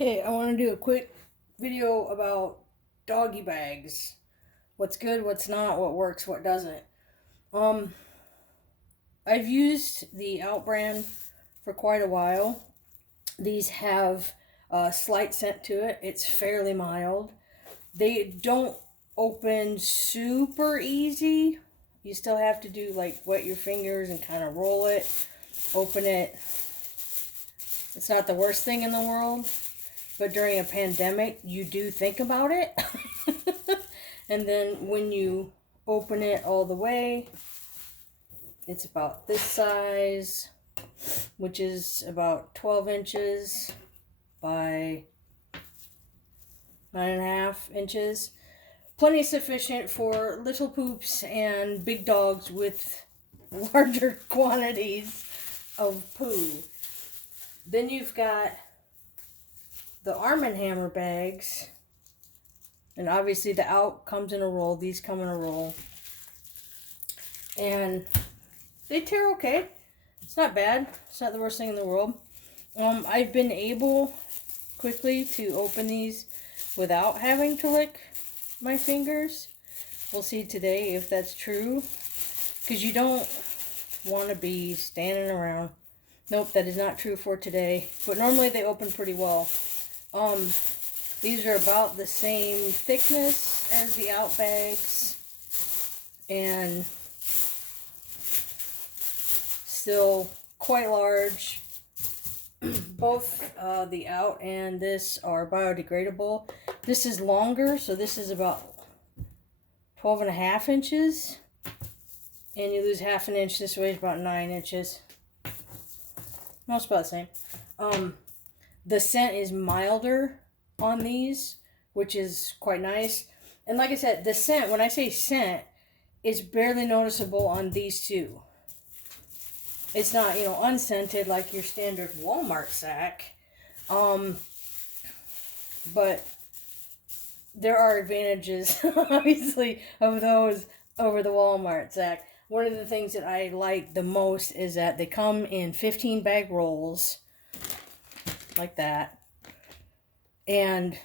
Okay, I want to do a quick video about doggy bags. What's good, what's not, what works, what doesn't. Um, I've used the Out brand for quite a while. These have a slight scent to it. It's fairly mild. They don't open super easy. You still have to do like wet your fingers and kind of roll it, open it. It's not the worst thing in the world. But during a pandemic, you do think about it. And then when you open it all the way, it's about this size, which is about 12 inches by 9.5 inches. Plenty sufficient for little poops and big dogs with larger quantities of poo. Then you've got the Arm & Hammer bags, and obviously the Out comes in a roll. These come in a roll, and they tear okay. It's not bad. It's not the worst thing in the world. I've been able quickly to open these without having to lick my fingers. We'll see today if that's true, because you don't want to be standing around. Nope, that is not true for today, but normally they open pretty well. These are about the same thickness as the Out bags, and still quite large. Both the Out and this are biodegradable. This is longer, so this is about 12.5 inches, and you lose half an inch. This weighs about 9 inches. Most about the same. The scent is milder on these, which is quite nice. And like I said, the scent, when I say scent, is barely noticeable on these two. It's not, unscented like your standard Walmart sack. But there are advantages, obviously, of those over the Walmart sack. One of the things that I like the most is that they come in 15 bag rolls, like that. And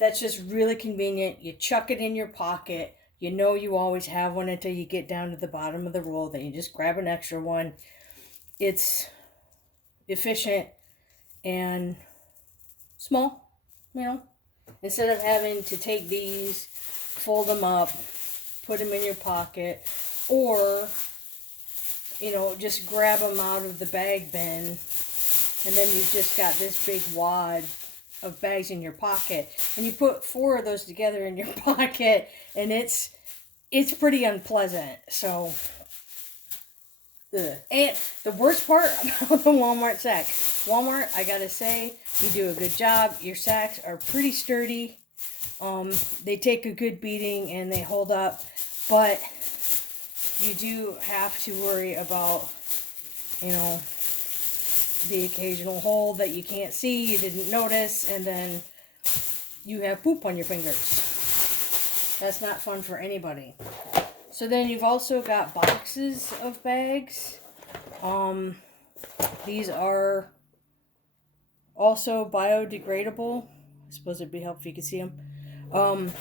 that's just really convenient. You chuck it in your pocket. You know you always have one until you get down to the bottom of the roll. Then you just grab an extra one. It's efficient and small, Instead of having to take these, fold them up, put them in your pocket, or, just grab them out of the bag bin, and then you've just got this big wad of bags in your pocket, and you put 4 of those together in your pocket, and it's pretty unpleasant. So, and the worst part about the Walmart sack, Walmart, I gotta say, you do a good job. Your sacks are pretty sturdy. They take a good beating and they hold up, but you do have to worry about, the occasional hole that you can't see, you didn't notice, and then you have poop on your fingers. That's not fun for anybody. So then you've also got boxes of bags. These are also biodegradable. I suppose it'd be helpful if you could see them. One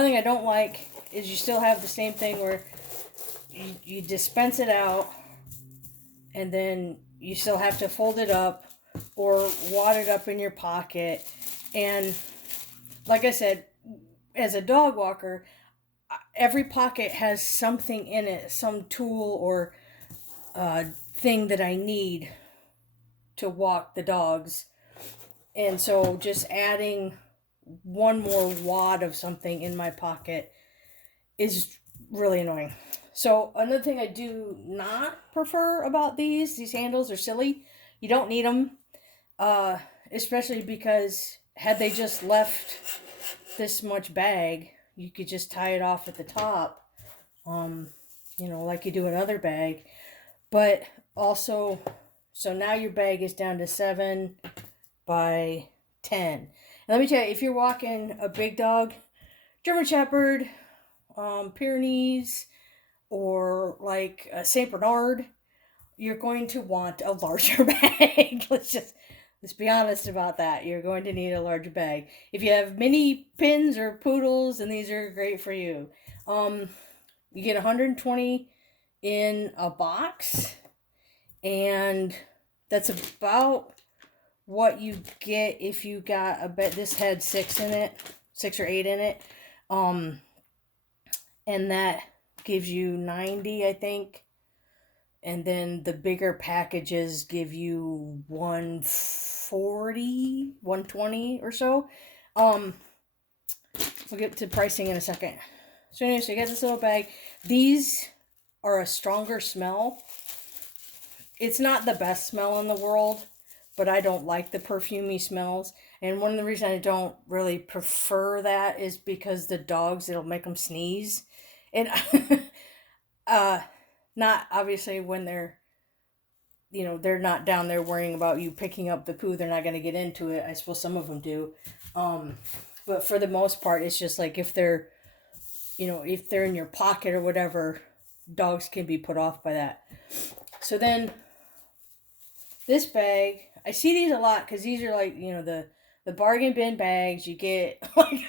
thing I don't like is you still have the same thing where you dispense it out, and then you still have to fold it up or wad it up in your pocket. And like I said, as a dog walker, every pocket has something in it, some tool or thing that I need to walk the dogs. And so just adding one more wad of something in my pocket is really annoying. So another thing I do not prefer about these handles are silly. You don't need them, especially because had they just left this much bag, you could just tie it off at the top, like you do another bag. But also, so now your bag is down to 7 by 10. And let me tell you, if you're walking a big dog, German Shepherd, Pyrenees, or like a Saint Bernard, you're going to want a larger bag. Let's Let's be honest about that. You're going to need a larger bag. If you have mini pins or poodles, then these are great for you. You get 120 in a box, and that's about what you get if you got a bed. This had 6 in it, 6 or 8 in it. And that gives you 90, I think. And then the bigger packages give you 140, 120 or so. We'll get to pricing in a second. So anyway, so you got this little bag. These are a stronger smell. It's not the best smell in the world, but I don't like the perfumey smells. And one of the reasons I don't really prefer that is because the dogs, it'll make them sneeze. And not obviously when they're, they're not down there worrying about you picking up the poo. They're not going to get into it. I suppose some of them do. But for the most part, it's just like if they're in your pocket or whatever, dogs can be put off by that. So then this bag, I see these a lot because these are like, the bargain bin bags. You get like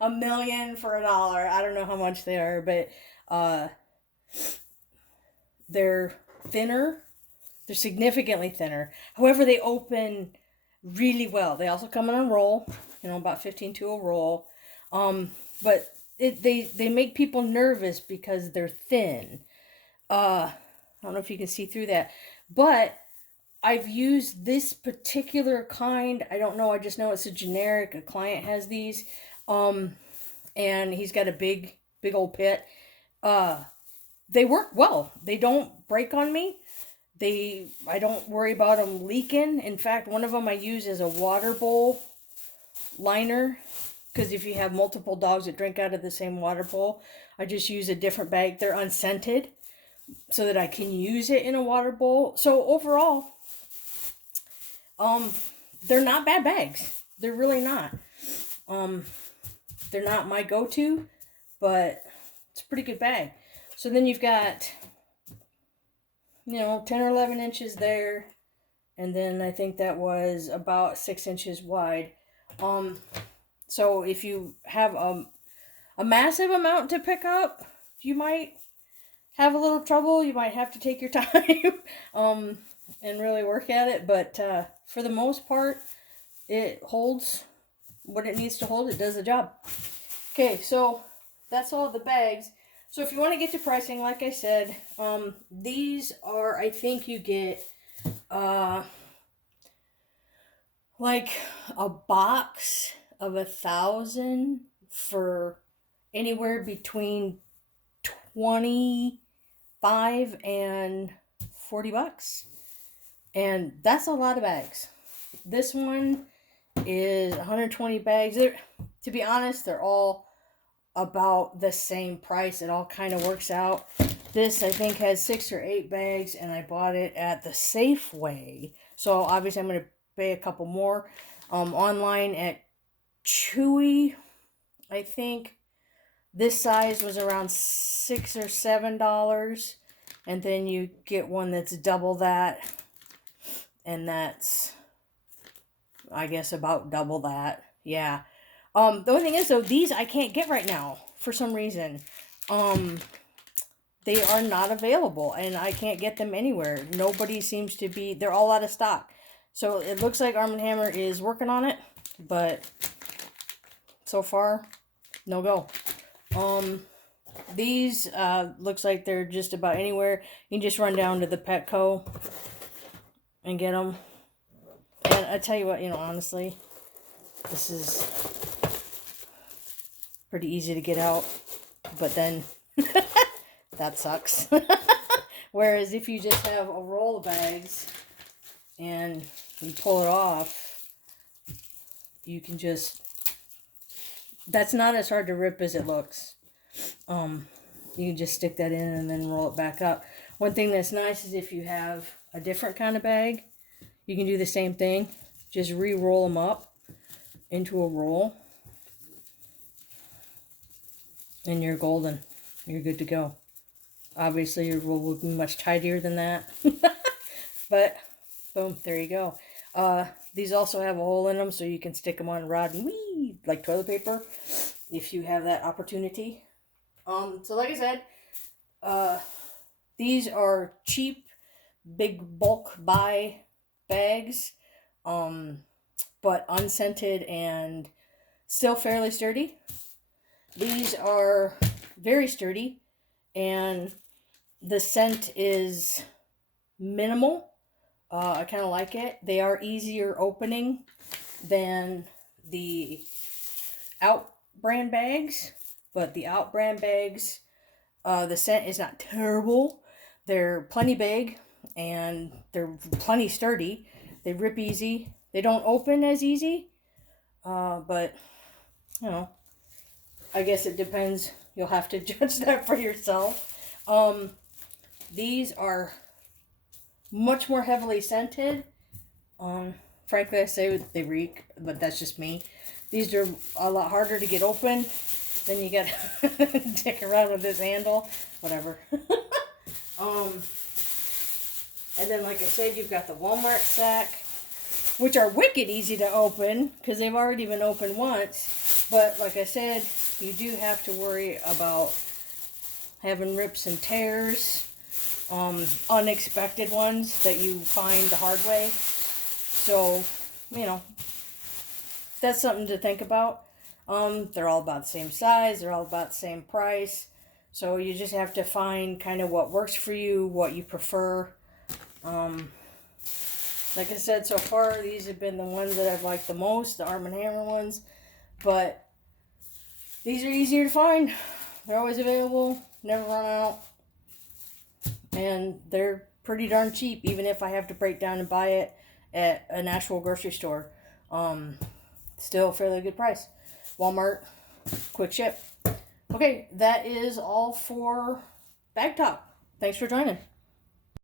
a million for $1. I don't know how much they are, but they're thinner. They're significantly thinner. However, they open really well. They also come in a roll, about 15 to a roll. But they make people nervous because they're thin. I don't know if you can see through that, but I've used this particular kind. I don't know. I just know it's a generic. A client has these, and he's got a big old pit. They work well. They don't break on me. I don't worry about them leaking. In fact, one of them I use as a water bowl liner, because if you have multiple dogs that drink out of the same water bowl, I just use a different bag. They're unscented, so that I can use it in a water bowl. So overall, they're not bad bags. They're really not. They're not my go-to, but it's a pretty good bag. So then you've got, 10 or 11 inches there, and then I think that was about 6 inches wide. So if you have a massive amount to pick up, you might have a little trouble. You might have to take your time and really work at it. But for the most part, it holds what it needs to hold. It does the job. Okay, so that's all the bags. So if you want to get to pricing, like I said, these are, I think you get like a box of 1,000 for anywhere between 25 and $40. And that's a lot of bags. This one is 120 bags. To be honest, they're all about the same price. It all kind of works out. This, I think, has 6 or 8 bags, and I bought it at the Safeway. So obviously I'm going to pay a couple more. Online at Chewy, I think this size was around $6 or $7, and then you get one that's double that, and that's, I guess, about double that. Yeah. The only thing is, though, these I can't get right now for some reason. They are not available, and I can't get them anywhere. Nobody seems to be. They're all out of stock. So it looks like Arm & Hammer is working on it, but so far, no go. These looks like they're just about anywhere. You can just run down to the Petco and get them. And I tell you what, honestly, this is pretty easy to get out, but then that sucks. Whereas if you just have a roll of bags and you pull it off, you can just, that's not as hard to rip as it looks. You can just stick that in and then roll it back up. One thing that's nice is if you have a different kind of bag, you can do the same thing. Just re-roll them up into a roll, and you're golden. You're good to go. Obviously, your roll will be much tidier than that. But, boom, there you go. These also have a hole in them, so you can stick them on a rod and wee, like toilet paper, if you have that opportunity. So like I said, these are cheap, big bulk buy bags, but unscented and still fairly sturdy. These are very sturdy, and the scent is minimal. I kind of like it. They are easier opening than the out brand bags, but the out brand bags, the scent is not terrible. They're plenty big and they're plenty sturdy. They rip easy. They don't open as easy, but you know, I guess it depends. You'll have to judge that for yourself. These are much more heavily scented. Frankly, I say they reek, but that's just me. These are a lot harder to get open. Then you gotta dick around with this handle, whatever. And then, like I said, you've got the Walmart sack, which are wicked easy to open because they've already been opened once. But like I said, you do have to worry about having rips and tears, unexpected ones that you find the hard way. So, you know, that's something to think about. They're all about the same size. They're all about the same price. So you just have to find kind of what works for you, what you prefer. Like I said, so far, these have been the ones that I've liked the most, the Arm & Hammer ones. But these are easier to find. They're always available, never run out. And they're pretty darn cheap, even if I have to break down and buy it at an actual grocery store. Still a fairly good price. Walmart, quick ship. Okay, that is all for Bag Talk. Thanks for joining.